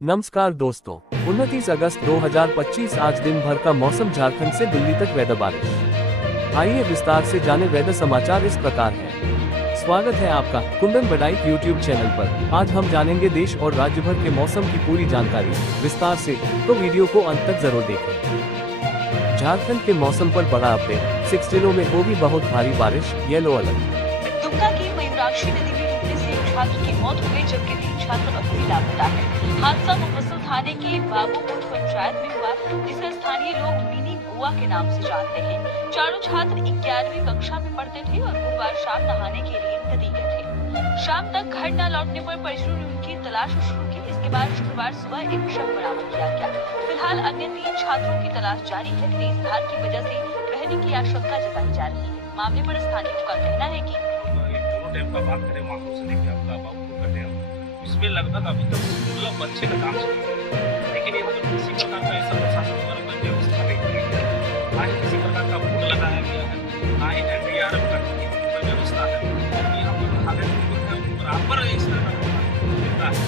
नमस्कार दोस्तों, 29 अगस्त 2025 आज दिन भर का मौसम झारखंड से दिल्ली तक वेदर बारिश। आइए विस्तार से जाने वेदर समाचार इस प्रकार है। स्वागत है आपका कुंदन बडाइक यूट्यूब चैनल पर। आज हम जानेंगे देश और राज्य भर के मौसम की पूरी जानकारी विस्तार से, तो वीडियो को अंत तक जरूर देखें। झारखंड के मौसम पर बड़ा अपडेट, 6 जिलों में होगी बहुत भारी बारिश, येलो अलर्ट। दुमका की मयूराक्षी नदी में डूबने से एक छात्र की मौत हो गई, जबकि 3 छात्र अभी भी लापता है। हादसा मुफस्सिल थाने की बाबूपुर पंचायत में हुआ, जिसे स्थानीय लोग मिनी गोवा के नाम से जानते हैं। चारों छात्र 11वीं कक्षा में पढ़ते थे और गुरुवार शाम नहाने के लिए नदी गए थे। शाम तक घर न लौटने पर परिजनों ने उनकी तलाश शुरू की। इसके बाद शुक्रवार सुबह एक शव बरामद किया गया। फिलहाल अन्य 3 छात्रों की तलाश जारी है। तेज धार की वजह से बहने की आशंका जताई जा रही है। मामले पर स्थानीयों का कहना है कि डैम का बात करें, माहौल से लेकर आपका बाबू का डैम, इसमें लगभग अभी तक 16 बच्चे का काम चल रहा है, लेकिन यहाँ पर किसी प्रकार का ऐसा प्रशासन द्वारा कोई व्यवस्था नहीं की गई है। ना ही किसी प्रकार का बोर्ड लगाया गया है, ना ही NDRF का कोई व्यवस्था है। यहाँ पर हालत बराबर इस तरह का मिलता है,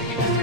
लेकिन इससे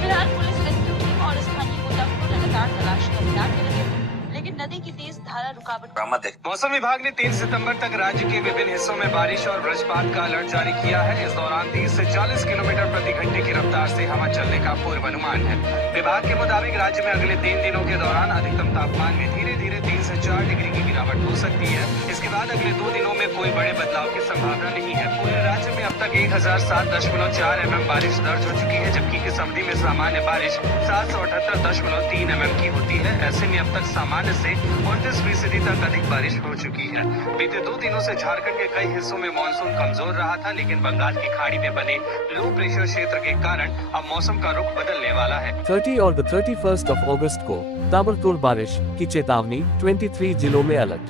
फिलहाल पुलिस रेस्क्यू टीम और स्थानीय गोताखोर लगातार तलाशी अभियान में लगे हैं, लेकिन नदी की तेज धारा रुकावट। मौसम विभाग ने 3 सितंबर तक राज्य के विभिन्न हिस्सों में बारिश और वज्रपात का अलर्ट जारी किया है। इस दौरान 30 से 40 किलोमीटर प्रति घंटे की रफ्तार से हवा चलने का पूर्वानुमान है। विभाग के मुताबिक राज्य में अगले 3 दिनों के दौरान अधिकतम तापमान में धीरे धीरे 3 से 4 डिग्री की गिरावट हो सकती है। इसके बाद अगले 2 दिनों में कोई बड़े बदलाव की संभावना नहीं है। पूरे राज्य में अब तक 1007.4 mm बारिश दर्ज हो चुकी है, जबकि इस अवधि में सामान्य बारिश 778.3 mm की होती है। ऐसे में अब तक सामान्य से 29% तक अधिक बारिश हो चुकी है। बीते 2 दिनों से झारखंड के कई हिस्सों में मानसून कमजोर रहा था, लेकिन बंगाल की खाड़ी में बने लो प्रेशर क्षेत्र के कारण अब मौसम का रुख बदलने वाला है। 30 और 31 अगस्त को ताबड़तोड़ बारिश की चेतावनी, 23 जिलों में अलर्ट।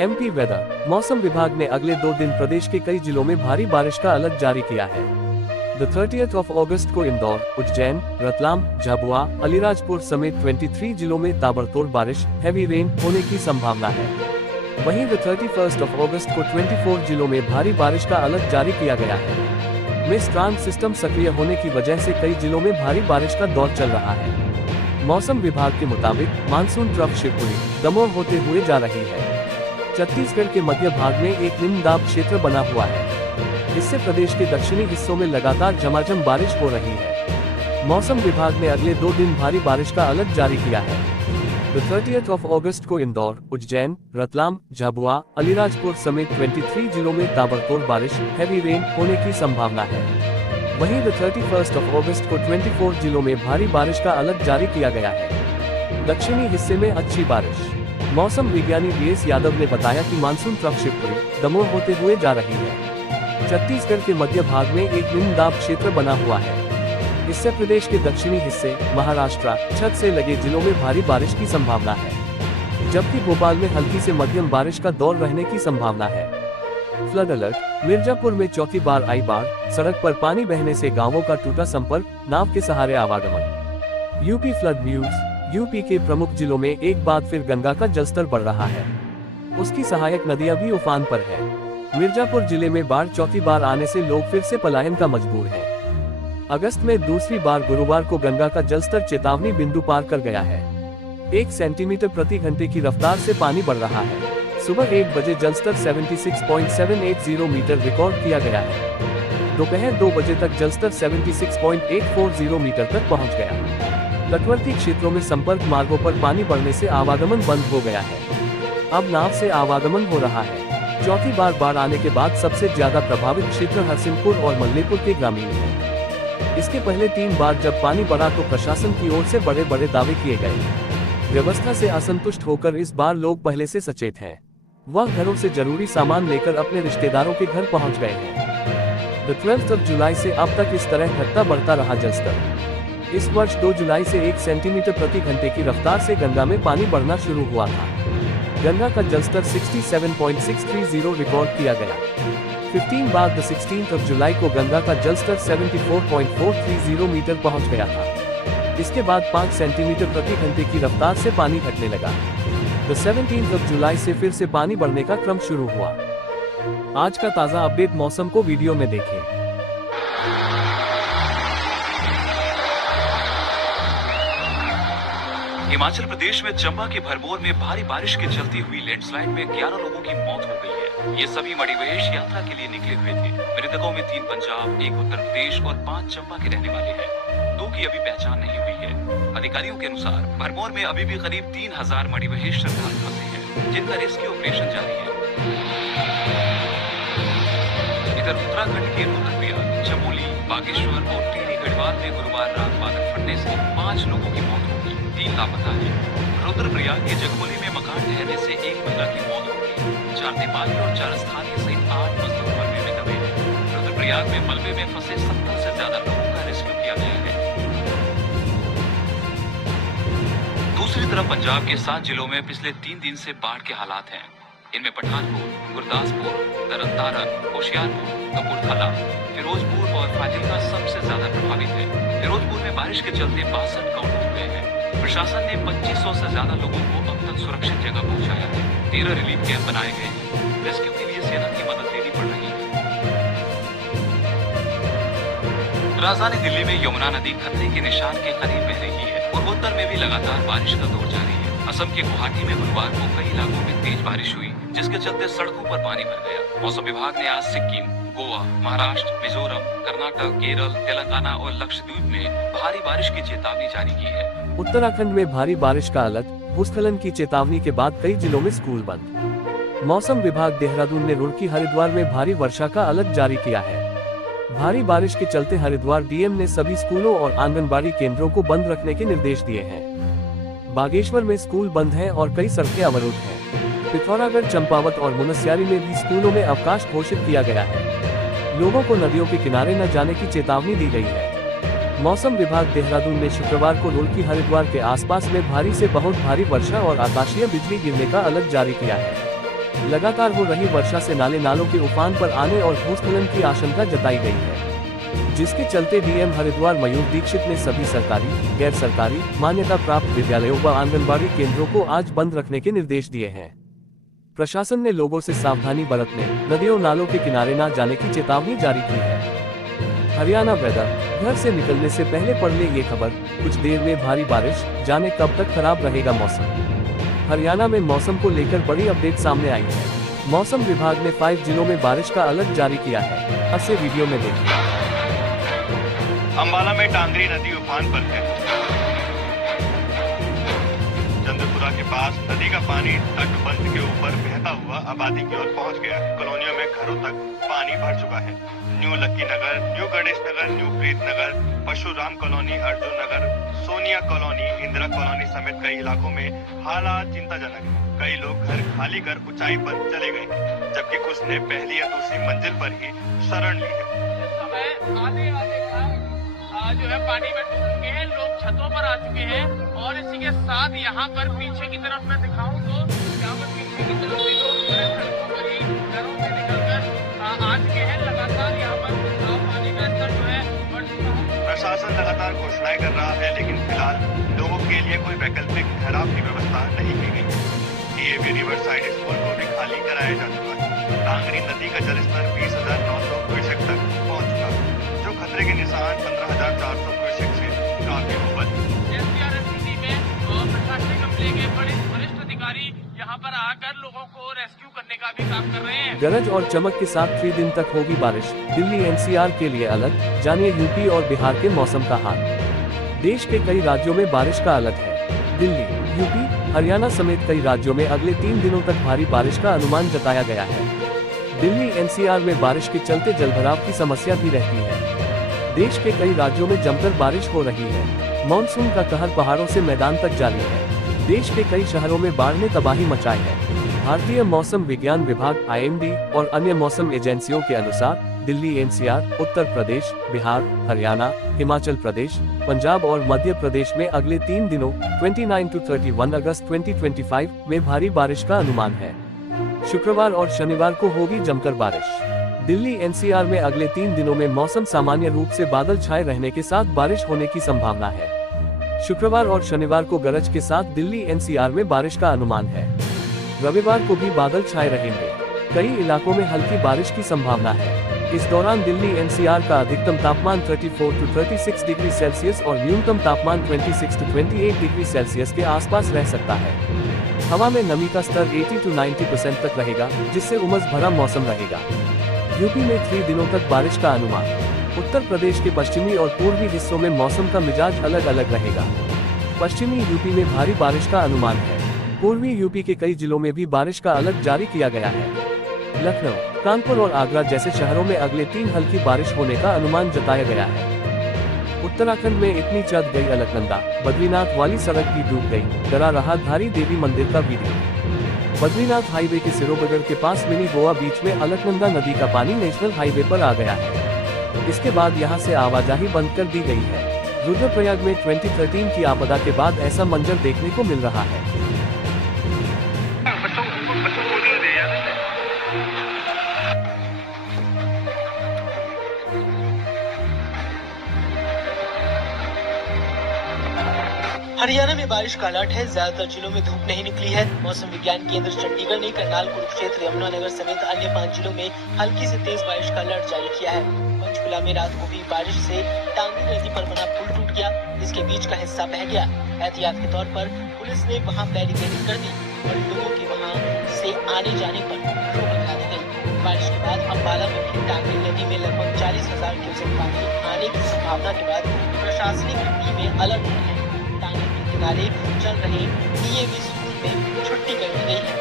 MP वेदर मौसम विभाग ने अगले 2 दिन प्रदेश के कई जिलों में भारी बारिश का अलर्ट जारी किया है। 30 अगस्त को इंदौर, उज्जैन, रतलाम, झाबुआ, अलीराजपुर समेत 23 जिलों में ताबड़तोड़ बारिश, हैवी रेन होने की संभावना है। वहीं 31 अगस्त को 24 जिलों में भारी बारिश का अलर्ट जारी किया गया है। मिस ट्रांस सिस्टम सक्रिय होने की वजह से कई जिलों में भारी बारिश का दौर चल रहा है। मौसम विभाग के मुताबिक मानसून ट्रफ शिवपुरी, दमोह होते हुए जा रही है। छत्तीसगढ़ के मध्य भाग में एक निम्न दाब क्षेत्र बना हुआ है। इससे प्रदेश के दक्षिणी हिस्सों में लगातार झमाझम बारिश हो रही है। मौसम विभाग ने अगले 2 दिन भारी बारिश का अलर्ट जारी किया है। 30 अगस्त को इंदौर, उज्जैन, रतलाम, झाबुआ, अलीराजपुर समेत 23 जिलों में ताबड़तोड़ बारिश, हैवी रेन होने की संभावना है। वहीं 31 अगस्त को 24 जिलों में भारी बारिश का अलर्ट जारी किया गया है। दक्षिणी हिस्से में अच्छी बारिश। मौसम विज्ञानी VS यादव ने बताया कि मानसून ट्रफ शिवपुरी, दमोह होते हुए जा रही है। छत्तीसगढ़ के मध्य भाग में एक निम्न दाब क्षेत्र बना हुआ है। इससे प्रदेश के दक्षिणी हिस्से, महाराष्ट्र, छत से लगे जिलों में भारी बारिश की संभावना है, जबकि भोपाल में हल्की से मध्यम बारिश का दौर रहने की संभावना है। फ्लड अलर्ट, मिर्जापुर में चौथी बार आई बाढ़, सड़क पर पानी बहने से गांवों का टूटा संपर्क, नाव के सहारे आवागमन। यूपी फ्लड न्यूज, यूपी के प्रमुख जिलों में एक बार फिर गंगा का जलस्तर बढ़ रहा है। उसकी सहायक नदियां भी उफान पर है। मिर्जापुर जिले में बाढ़ चौथी बार आने से लोग फिर से पलायन का मजबूर हैं। अगस्त में दूसरी बार गुरुवार को गंगा का जलस्तर चेतावनी बिंदु पार कर गया है। 1 सेंटीमीटर प्रति घंटे की रफ्तार से पानी बढ़ रहा है। सुबह 1 बजे जलस्तर 76.780 मीटर रिकॉर्ड किया गया है। दोपहर 2 बजे तक जलस्तर 76.840 मीटर तक पहुंच गया। तटवर्ती क्षेत्रों में संपर्क मार्गों पर पानी बढ़ने से आवागमन बंद हो गया है। अब नाव से आवागमन हो रहा है। चौथी बार बाढ़ आने के बाद सबसे ज्यादा प्रभावित क्षेत्र हरसिमपुर और मल्लेपुर के ग्रामीण हैं। इसके पहले 3 बार जब पानी बढ़ा तो प्रशासन की ओर से बड़े बड़े दावे किए गए। व्यवस्था से असंतुष्ट होकर इस बार लोग पहले से सचेत हैं। वह घरों से जरूरी सामान लेकर अपने रिश्तेदारों के घर पहुंच गए हैं। 12 जुलाई से अब तक इस तरह घटता बढ़ता रहा जलस्तर। इस वर्ष 2 जुलाई से 1 सेंटीमीटर प्रति घंटे की रफ्तार से गंगा में पानी बढ़ना शुरू हुआ था। गंगा का जलस्तर 67.630 रिकॉर्ड किया गया। 15 बाद 16 जुलाई को गंगा का जलस्तर 74.430 मीटर पहुंच गया था। इसके बाद 5 सेंटीमीटर प्रति घंटे की रफ्तार से पानी घटने लगा। 17 जुलाई से फिर से पानी बढ़ने का क्रम शुरू हुआ। आज का ताजा अपडेट मौसम को वीडियो में देखें। हिमाचल प्रदेश में चंबा के भरमौर में भारी बारिश के चलते हुई लैंडस्लाइड में 11 लोगों की मौत हो गई है। ये सभी मणिमहेश यात्रा के लिए निकले हुए थे। मृतकों में 3 पंजाब, 1 उत्तर प्रदेश और 5 चंबा के रहने वाले हैं। 2 की अभी पहचान नहीं हुई है। अधिकारियों के अनुसार भरमौर में अभी भी करीब 3000 मणिमहेश श्रद्धालु फंसे हैं, जिनका रेस्क्यू ऑपरेशन जारी है। इधर उत्तराखंड के रुद्रप्रयाग, चमोली, बागेश्वर और टिहरी गढ़वाल में गुरुवार रात बादल फटने से 5 लोगों की मौत हो गई, 3 लापता है। रुद्रप्रयाग के जगमोली में मकान ढहने से 1 महिला की मौत हो गई। 4 नेपाली और 4 स्थानीय सहित 8 मजदूर मलबे में दबे हैं। रुद्रप्रयाग में मलबे में फंसे 70 से ज्यादा लोगों का रेस्क्यू किया गया है। दूसरी तरफ पंजाब के 7 जिलों में पिछले 3 दिन से बाढ़ के हालात हैं। इनमें पठानकोट, गुरदासपुर, तरनतारन, होशियारपुर, कपूरथला, फिरोजपुर और फाजिल्का सबसे ज्यादा प्रभावित है। फिरोजपुर में बारिश के चलते 62 गांव डूब गए हैं। प्रशासन ने 2500 से ज्यादा लोगों को अब तक सुरक्षित जगह पहुंचाया है। 13 रिलीफ कैंप बनाए गए हैं। रेस्क्यू के लिए सेना की मदद लेनी पड़ रही है। राजधानी दिल्ली में यमुना नदी खतरे के निशान के करीब बह रही है। पूर्वोत्तर में भी लगातार बारिश का दौर जारी है। असम के गुवाहाटी में बुधवार को कई इलाकों में तेज बारिश हुई, जिसके चलते सड़कों पर पानी भर गया। मौसम विभाग ने आज सिक्किम, गोवा, महाराष्ट्र, मिजोरम, कर्नाटक, केरल, तेलंगाना और लक्षद्वीप में भारी बारिश की चेतावनी जारी की है। उत्तराखंड में भारी बारिश का अलर्ट, भूस्खलन की चेतावनी के बाद कई जिलों में स्कूल बंद। मौसम विभाग देहरादून ने रुड़की, हरिद्वार में भारी वर्षा का अलर्ट जारी किया है। भारी बारिश के चलते हरिद्वार डीएम ने सभी स्कूलों और आंगनबाड़ी केंद्रों को बंद रखने के निर्देश दिए हैं। बागेश्वर में स्कूल बंद हैं और कई सड़कें अवरुद्ध हैं। पिथौरागढ़, चंपावत और मुनस्यारी में भी स्कूलों में अवकाश घोषित किया गया है। लोगों को नदियों के किनारे न जाने की चेतावनी दी गई है। मौसम विभाग देहरादून ने शुक्रवार को रुड़की, हरिद्वार के आसपास में भारी से बहुत भारी वर्षा और आकाशीय बिजली गिरने का अलर्ट जारी किया है। लगातार हो रही वर्षा से नाले नालों के उफान पर आने और भूस्खलन की आशंका जताई गई है, जिसके चलते डीएम हरिद्वार मयूर दीक्षित ने सभी सरकारी, गैर सरकारी, मान्यता प्राप्त विद्यालयों व आंगनबाड़ी केंद्रों को आज बंद रखने के निर्देश दिए हैं। प्रशासन ने लोगों से सावधानी बरतने, नदियों नालों के किनारे न जाने की चेतावनी जारी की है। हरियाणा वेदर, घर से निकलने से पहले पढ़ ले ये खबर, कुछ देर में भारी बारिश, जाने कब तक खराब रहेगा मौसम। हरियाणा में मौसम को लेकर बड़ी अपडेट सामने आई है। मौसम विभाग ने 5 जिलों में बारिश का अलर्ट जारी किया है। ऐसे वीडियो में देखिए। अंबाला में टांगरी नदी उफान पर है। चंद्रपुरा के पास नदी का पानी तटबंध के ऊपर बहता हुआ आबादी की ओर पहुंच गया है। कॉलोनियों में घरों तक पानी भर चुका है। न्यू लक्की नगर, न्यू गणेश नगर, न्यू प्रीत नगर, परशुराम कॉलोनी, अर्जुन नगर, सोनिया कॉलोनी, इंदिरा कॉलोनी समेत कई इलाकों में हालात चिंताजनक है। कई लोग घर खाली कर ऊंचाई पर चले गए हैं, जबकि कुछ ने पहली या दूसरी मंजिल पर ही शरण ली है। जो है पानी में डूब चुके हैं, लोग छतों पर आ चुके हैं और इसी के साथ यहाँ पर पीछे की तरफ मैं दिखाऊं तो यहाँ पर पीछे की तरफ भी लोग सड़कों पर ही घरों से निकलकर आ चुके हैं। लगातार यहाँ पर पानी का स्तर जो है बढ़ चुका है। प्रशासन लगातार घोषणाएं कर रहा है, लेकिन फिलहाल लोगों के लिए कोई वैकल्पिक ठहराव की व्यवस्था नहीं की गई। डीएवी रिवर साइड स्कूल को भी खाली कराया जा चुका है। टांगरी नदी का जलस्तर 20,900 क्यूसेक तक पहुँच चुका है, जो खतरे के निशान 15,400 क्यूसेक से काफी ऊपर है। एसडीआरएफ की टीमें प्रशासनिक अमले के बड़े वरिष्ठ अधिकारी यहाँ पर आकर लोगों को रेस्क्यू करने का भी काम कर रहे हैं। गरज और चमक के साथ 3 दिन तक होगी बारिश। दिल्ली एनसीआर के लिए अलर्ट, जानिए यूपी और बिहार के मौसम का हाल। देश के कई राज्यों में बारिश का अलर्ट है। दिल्ली, यूपी, हरियाणा समेत कई राज्यों में अगले 3 दिनों तक भारी बारिश का अनुमान जताया गया है। दिल्ली एनसीआर में बारिश के चलते जलभराव की समस्या भी रहती है। देश के कई राज्यों में जमकर बारिश हो रही है। मॉनसून का कहर पहाड़ों से मैदान तक जारी है। देश के कई शहरों में बाढ़ ने तबाही मचाई है। भारतीय मौसम विज्ञान विभाग (IMD) और अन्य मौसम एजेंसियों के अनुसार दिल्ली एनसीआर, उत्तर प्रदेश, बिहार, हरियाणा, हिमाचल प्रदेश, पंजाब और मध्य प्रदेश में अगले 3 दिनों 29 से 31 अगस्त 2025 में भारी बारिश का अनुमान है। शुक्रवार और शनिवार को होगी जमकर बारिश। दिल्ली एनसीआर में अगले 3 दिनों में मौसम सामान्य रूप से बादल छाए रहने के साथ बारिश होने की संभावना है। शुक्रवार और शनिवार को गरज के साथ दिल्ली एनसीआर में बारिश का अनुमान है। रविवार को भी बादल छाए रहेंगे। कई इलाकों में हल्की बारिश की संभावना है। इस दौरान दिल्ली एनसीआर का अधिकतम तापमान 34 to 36 डिग्री सेल्सियस और न्यूनतम तापमान 26 to 28 डिग्री सेल्सियस के आसपास रह सकता है। हवा में नमी का स्तर 80 to 90% तक रहेगा, जिससे उमस भरा मौसम रहेगा। यूपी में 3 दिनों तक बारिश का अनुमान। उत्तर प्रदेश के पश्चिमी और पूर्वी हिस्सों में मौसम का मिजाज अलग अलग रहेगा। पश्चिमी यूपी में भारी बारिश का अनुमान है। पूर्वी यूपी के कई जिलों में भी बारिश का अलर्ट जारी किया गया है। लखनऊ, कानपुर और आगरा जैसे शहरों में अगले 3 हल्की बारिश होने का अनुमान जताया गया है। उत्तराखंड में इतनी चढ़ गई अलकनंदा, बद्रीनाथ वाली सड़क भी डूब गई, डरा रहा धारी देवी मंदिर का वीडियो। बद्रीनाथ हाईवे के सिरोबगढ़ के पास मिनी गोवा बीच में अलकनंदा नदी का पानी नेशनल हाईवे पर आ गया है। इसके बाद यहां से आवाजाही बंद कर दी गई है। रुद्रप्रयाग में 2013 की आपदा के बाद ऐसा मंजर देखने को मिल रहा है। हरियाणा में बारिश का अलर्ट है। ज्यादातर जिलों में धूप नहीं निकली है। मौसम विज्ञान केंद्र चंडीगढ़ ने करनाल, कुरुक्षेत्र, यमुनानगर समेत अन्य 5 जिलों में हल्की से तेज बारिश का अलर्ट जारी किया है। पंचकुला में रात को भी बारिश से टांगरी नदी पर बना पुल टूट गया, इसके बीच का हिस्सा बह गया। एहतियात के तौर पर पुलिस ने वहां बैरिकेडिंग कर दी और लोगों के वहां से आने जाने पर रोक लगा दी गई। बारिश के बाद अम्बाला में भी टांगरी नदी में लगभग 40,000 क्यूसेक पानी आने की संभावना के बाद प्रशासनिक टीमें अलर्ट है। किनारे चल रहे डीएवी स्कूल में छुट्टी कर दी गई है।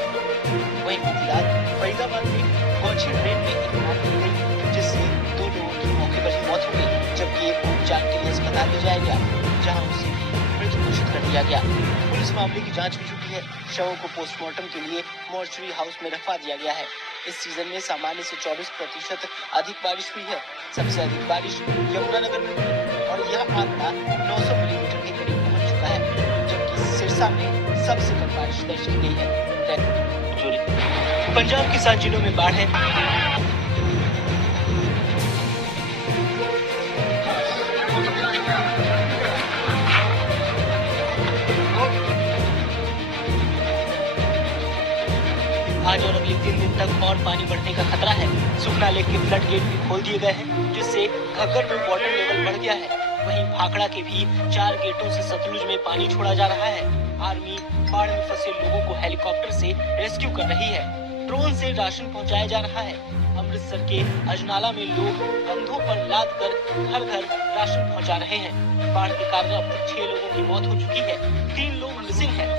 वहीं बीती रात फरीदाबाद में कोची ट्रेन में एक आग लग गई, जिससे 2 लोगों की मौके पर ही मौत हो गई, जबकि एक उपचार के लिए अस्पताल ले जाया गया, जहां उसे भी मृत घोषित कर दिया गया। पुलिस मामले की जांच में जुटी है। शवों को पोस्टमार्टम के लिए मॉर्चरी हाउस में रखवा दिया गया है। इस सीजन में सामान्य से 24% अधिक बारिश हुई है। सबसे अधिक बारिश यमुनानगर में हुई और यह आंकड़ा 900 मिलीमीटर के करीब पहुंच चुका है, जबकि सिरसा में सबसे कम बारिश दर्ज की गई है। पंजाब के 7 जिलों में बाढ़ है। आज और अगले 3 दिन तक और पानी बढ़ने का खतरा है। सुखना लेक के फ्लड गेट भी खोल दिए गए हैं, जिससे घग्गर में वाटर लेवल बढ़ गया है। वहीं भाखड़ा के भी 4 गेटों से सतलुज में पानी छोड़ा जा रहा है। आर्मी बाढ़ में फंसे लोगों को हेलीकॉप्टर से रेस्क्यू कर रही है। ड्रोन से राशन पहुंचाया जा रहा है। अमृतसर के अजनाला में लोग कंधों पर लाद कर घर घर राशन पहुंचा रहे हैं। बाढ़ के कारण अब तक 6 लोगों की मौत हो चुकी है, 3 लोग मिसिंग हैं।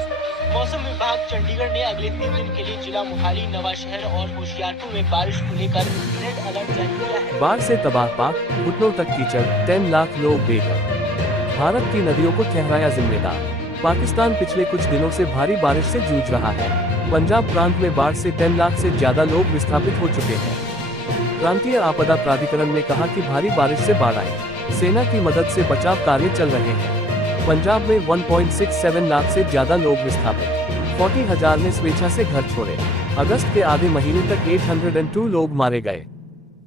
मौसम विभाग चंडीगढ़ ने अगले 3 दिन के लिए जिला मोहाली, नवाशहर और होशियारपुर में बारिश को लेकर रेड अलर्ट जारी किया है। बाढ़ से तबाह पाक, घुटनों तक कीचड़, 10 लाख लोग बेघर। भारत की नदियों को ठहराया जिम्मेदार। पाकिस्तान पिछले कुछ दिनों से भारी बारिश से जूझ रहा है। पंजाब प्रांत में बाढ़ से 10 लाख से ज्यादा लोग विस्थापित हो चुके हैं। प्रांतीय आपदा प्राधिकरण ने कहा कि भारी बारिश से बाढ़ आई। सेना की मदद से बचाव कार्य चल रहे हैं। पंजाब में 1.67 लाख से ज्यादा लोग विस्थापित, 40,000 ने स्वेच्छा से घर छोड़े। अगस्त के आधे महीने तक 802 लोग मारे गए।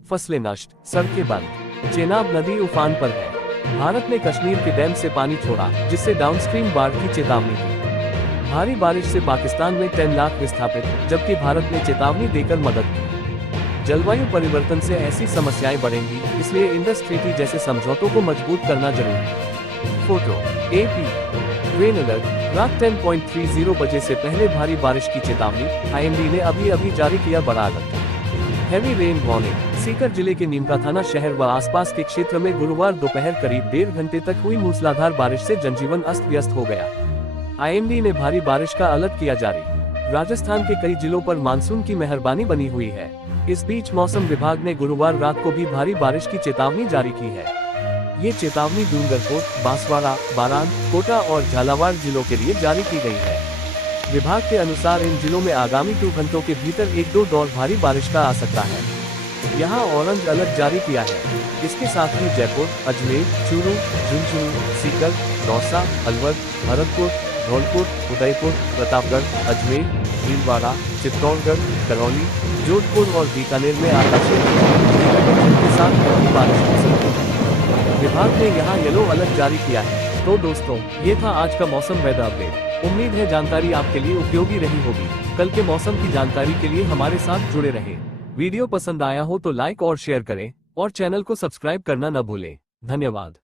फसलें नष्ट, सड़कें बंद। चेनाब नदी उफान पर है। भारत ने कश्मीर के डैम से पानी छोड़ा, जिससे डाउनस्ट्रीम बाढ़ की चेतावनी दी। भारी बारिश से पाकिस्तान में 10 लाख विस्थापित, जबकि भारत ने चेतावनी देकर मदद की। जलवायु परिवर्तन से ऐसी समस्याएं बढ़ेंगी, इसलिए इंडस ट्रीटी जैसे समझौतों को मजबूत करना जरूरी है। फोटो AP रेन अलर्ट, रात 10.30 बजे से पहले भारी बारिश की चेतावनी। IMD ने अभी जारी किया बड़ा alert. Heavy rain warning. Sikar जिले के नीमका थाना शहर व आसपास के क्षेत्र में गुरुवार दोपहर करीब 1.5 घंटे तक हुई मूसलाधार बारिश से जनजीवन अस्त व्यस्त हो गया। IMD ने भारी बारिश का अलर्ट किया जारी। राजस्थान के कई जिलों पर मानसून की मेहरबानी बनी हुई है। इस बीच मौसम विभाग ने गुरुवार रात को भी भारी बारिश की चेतावनी जारी की है। ये चेतावनी डूंगरपुर, बांसवाड़ा, बारान, कोटा और झालावाड़ जिलों के लिए जारी की गई है। विभाग के अनुसार इन जिलों में आगामी 2 घंटों के भीतर 1-2 दौर भारी बारिश का आ सकता है। यहाँ ऑरेंज अलर्ट जारी किया है। इसके साथ ही जयपुर, अजमेर, चूरू, झुंझुनू, सीकर, दौसा, अलवर, भरतपुर, धौलपुर, उदयपुर, प्रतापगढ़, अजमेर, भीलवाड़ा, चित्तौड़गढ़, करौली, जोधपुर और बीकानेर में आकाशीय के साथ भारी बारिश हो सकती है। विभाग ने यहाँ येलो अलर्ट जारी किया है। तो दोस्तों, ये था आज का मौसम वेदर अपडेट। उम्मीद है जानकारी आपके लिए उपयोगी रही होगी। कल के मौसम की जानकारी के लिए हमारे साथ जुड़े रहें। वीडियो पसंद आया हो तो लाइक और शेयर करें और चैनल को सब्सक्राइब करना न भूलें। धन्यवाद।